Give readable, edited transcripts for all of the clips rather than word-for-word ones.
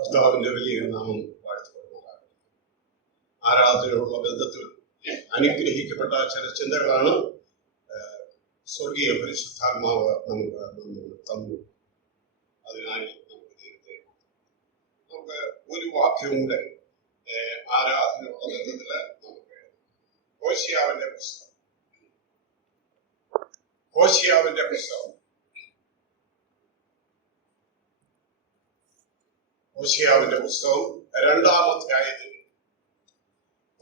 കർത്താവിന്റെ വലിയ നാമം വാഴ്ത്തപ്പെടുന്നതാണ്. ആരാധനയുള്ള ബന്ധത്തിൽ അനുഗ്രഹിക്കപ്പെട്ട ചില ചിന്തകളാണ് സ്വർഗീയ പരിശുദ്ധാത്മാവ് നമുക്ക് തന്നു. അതിനായി നമുക്ക് ഒരു വാക്യം കൂടെ ആരാധനയുള്ള ബന്ധത്തില് നമുക്ക് ഹോശിയാവിന്റെ പുസ്തകം ഹോശിയാവിന്റെ പുസ്തകം 2-ാം അധ്യായത്തിൽ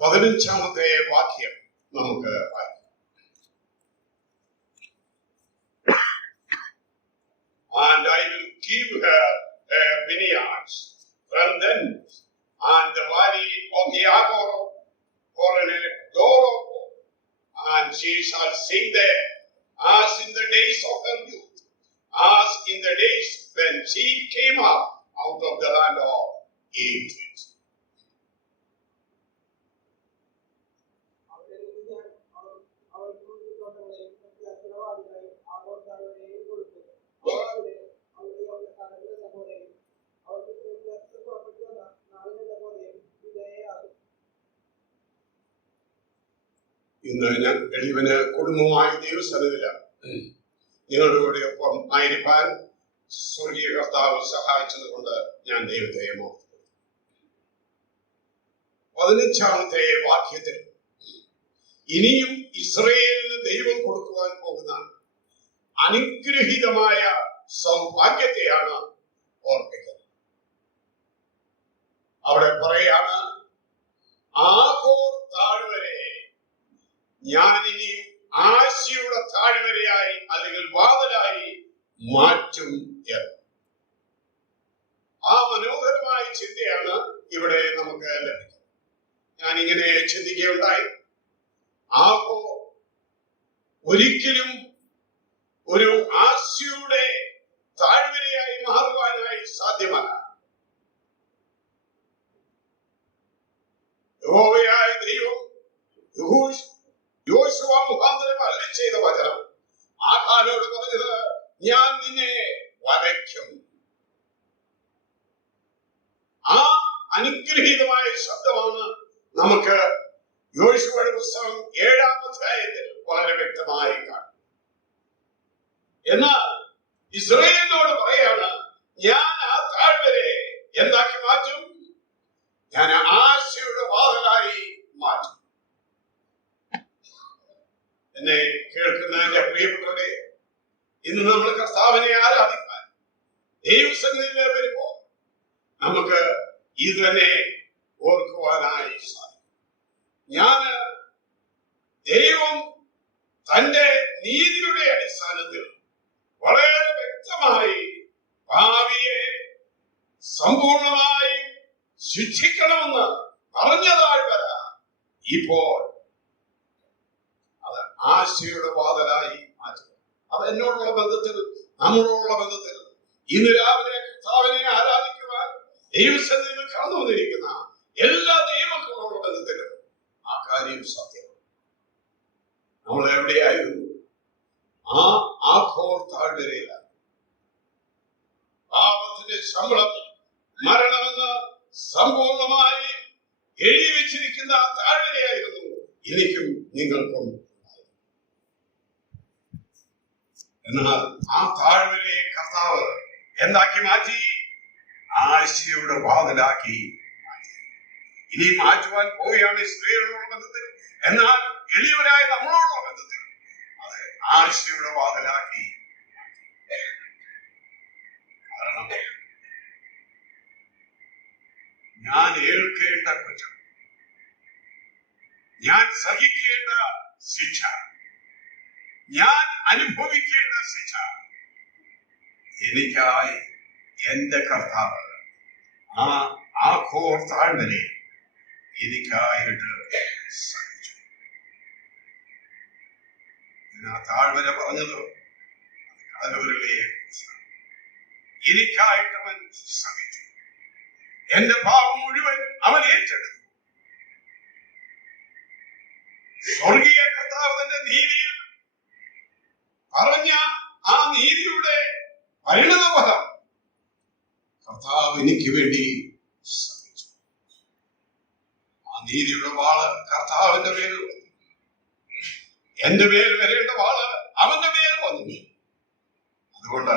15-ാമത്തെ വാക്യം നമുക്ക് വായിക്കാം. And I will give her vineyards from them and the valley of the Agor for an door, and she shall sing there as in the days of her youth, as in the days when she came up out of the land of Egypt. ഇന്ന് ഞാൻ എളിവന് കുടുംബമായി ദൈവസന്നിധിയിലാണ്. നിങ്ങളുടെ കൂടെ ഒപ്പം ആയിരിക്കാൻ സ്വർഗീയ കർത്താവ് സഹായിച്ചത് കൊണ്ട് ഞാൻ ദൈവത്തെ മോഹപ്പെടുന്നു. 15-ാമത്തെ വാക്യത്തിൽ ഇനിയും ഇസ്രായേലിന് ദൈവം കൊടുക്കുവാൻ പോകുന്ന അനുഗ്രഹീതമായ സൗഭാഗ്യത്തെയാണ് ഓർപ്പിക്കുന്നത്. അവിടെ പറയാണ്, ആഗോർ താഴ്വരെ ഞാനിനി ആശയുടെ താഴ്വരയായി അല്ലെങ്കിൽ വാതിലായി മാറ്റും എന്ന്. ആ മനോഹരമായ ചിന്തയാണ് ഇവിടെ നമുക്ക് ലഭിക്കുന്നത്. ഞാനിങ്ങനെ ചിന്തിക്കുകയുണ്ടായി, ആഗോ ഒരിക്കലും ഒരു ആശയുടെ താഴ്വരയായി മാറുവാനായി സാധ്യമല്ല. യഹോവയായ ദൈവം യോശുവ മുഖാന്തരം അരുളി ചെയ്ത വചനം ആഹാനോട് പറഞ്ഞത്, ഞാൻ നിന്നെ വരയ്ക്കും. ആ അനുഗ്രഹീതമായ ശബ്ദമാണ് നമുക്ക് യോശുവയുടെ പുസ്തകം 7-ാം അധ്യായത്തിൽ വളരെ വ്യക്തമായി കാണും. എന്നാൽ ഇസ്രായേലിനോട് പറയാണ്, ഞാൻ ആ താഴ്വരെ എന്താക്കി മാറ്റും? ഞാൻ ആശയുടെ വാതിലായി മാറ്റും. എന്നെ കേൾക്കുന്ന എന്റെ പ്രിയപ്പെട്ടവരെ, ഇന്ന് നമ്മൾ കർത്താവിനെ ആരാധിക്കാൻ ദൈവസന്നിധിയിൽ വരുമ്പോൾ നമുക്ക് ഇത് തന്നെ ഓർക്കുവാനായി സാധിക്കും. ദൈവം തന്റെ നീതിയുടെ അടിസ്ഥാനത്തിൽ വളരെ വ്യക്തമായി ഭാവിയെ സമ്പൂർണമായി ശിക്ഷിക്കണമെന്ന് പറഞ്ഞതായി വരാം. ഇപ്പോൾ അത് ആശയുടെ വാതിലായി മാറ്റുക. അത് എന്നോടുള്ള ബന്ധത്തിൽ, നമ്മളോടുള്ള ബന്ധത്തിൽ ഇന്ന് രാവിലെ കർത്താവിനെ ആരാധിക്കുവാൻ ദൈവസന്നിധിയിൽ കടന്നു വന്നിരിക്കുന്ന എല്ലാ ദൈവങ്ങളോടുള്ള ബന്ധത്തിലും ആ കാര്യം സത്യമാണ്. നമ്മൾ എവിടെയായിരുന്നു? ആ ആഘോർ താഴ്വരയിലാണ്. പാപത്തിന്റെ ശമ്പളം മരണമെന്ന് സമ്പൂർണമായി എഴുതി വെച്ചിരിക്കുന്ന താഴ്വരയായിരുന്നു എനിക്കും നിങ്ങൾക്കും. എന്നാൽ ആ താഴ്വരയെ കർത്താവ് എന്താക്കി മാറ്റി? ആശയുടെ വാതിലാക്കി മാറ്റി. ഇനി മാറ്റുവാൻ പോവുകയാണ് സ്ത്രീകളോടുള്ള ബന്ധത്തിൽ. എന്നാൽ എളിയവരായ നമ്മളോടുള്ള ബന്ധത്തിൽ അത് ആശയുടെ വാതിലാക്കി. കാരണം ഞാൻ ഏൽക്കേണ്ട കുറ്റം, ഞാൻ സഹിക്കേണ്ട ശിക്ഷ, ഞാൻ അനുഭവിക്കേണ്ട ശിക്ഷ എനിക്കായി എന്റെ കർത്താവ് ആ ആഘോർ താഴ്വരെ എനിക്കായിട്ട് സഹിച്ചു. ആ താഴ്വര പറഞ്ഞത് കടലുകളിലെ എനിക്കായിട്ട് അവൻ സഹിച്ചു. എന്റെ പാപം മുഴുവൻ അവൻ ഏറ്റെടുത്തു. സ്വർഗീയ കർത്താവ് തന്റെ നീതിയിൽ പറഞ്ഞ ആ നീതിയുടെ പരിണതഫലം കർത്താവ് എനിക്ക് വേണ്ടി സഹിച്ചു. ആ നീതിയുടെ വാള് കർത്താവിന്റെ മേൽ വന്നു. എന്റെ മേൽ വരേണ്ട വാള് അവന്റെ മേൽ വന്നു. അതുകൊണ്ട്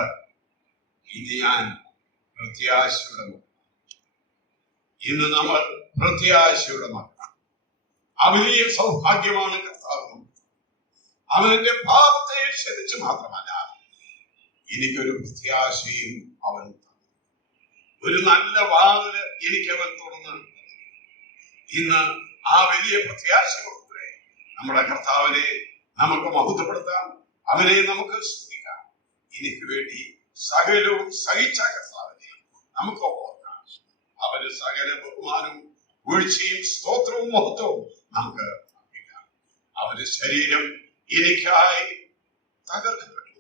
ഇനി ഞാൻ പ്രത്യാശയുടെ മക്കൾ. ഇന്ന് നമ്മൾ പ്രത്യാശയുടെ മക്കൾ. ആ വലിയ സൗഭാഗ്യമാണ് കർത്താവ്. അവന്റെ പാപത്തെ ക്ഷമിച്ചു മാത്രമല്ല, എനിക്കൊരു പ്രത്യാശയും അവൻ തന്നു. ഒരു നല്ല വാതില് എനിക്ക് അവൻ തുറന്ന്. ഇന്ന് ആ വലിയ പ്രത്യാശയോടെ നമ്മുടെ കർത്താവിനെ നമുക്ക് മഹത്വപ്പെടുത്താം, അവനെ നമുക്ക് സ്തുതിക്കാം. എനിക്ക് വേണ്ടി സകലവും സഹിച്ച കർത്താവിനെ നമുക്ക് ഓർക്കാം. അവന് സകല ബഹുമാനവും വീഴ്ചയും സ്തോത്രവും മഹത്വവും നമുക്ക് അർപ്പിക്കാം. അവന്റെ ശരീരം എനിക്കായി തകർക്കപ്പെട്ടു,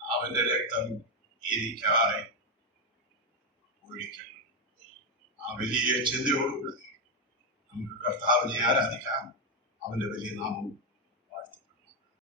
അവന്റെ രക്തം എനിക്കായി ഒഴിക്കപ്പെട്ടു. ആ വലിയ ചിന്തയോടുകൂടി നമുക്ക് കർത്താവിനെ ആരാധിക്കാം. അവന്റെ വലിയ നാമം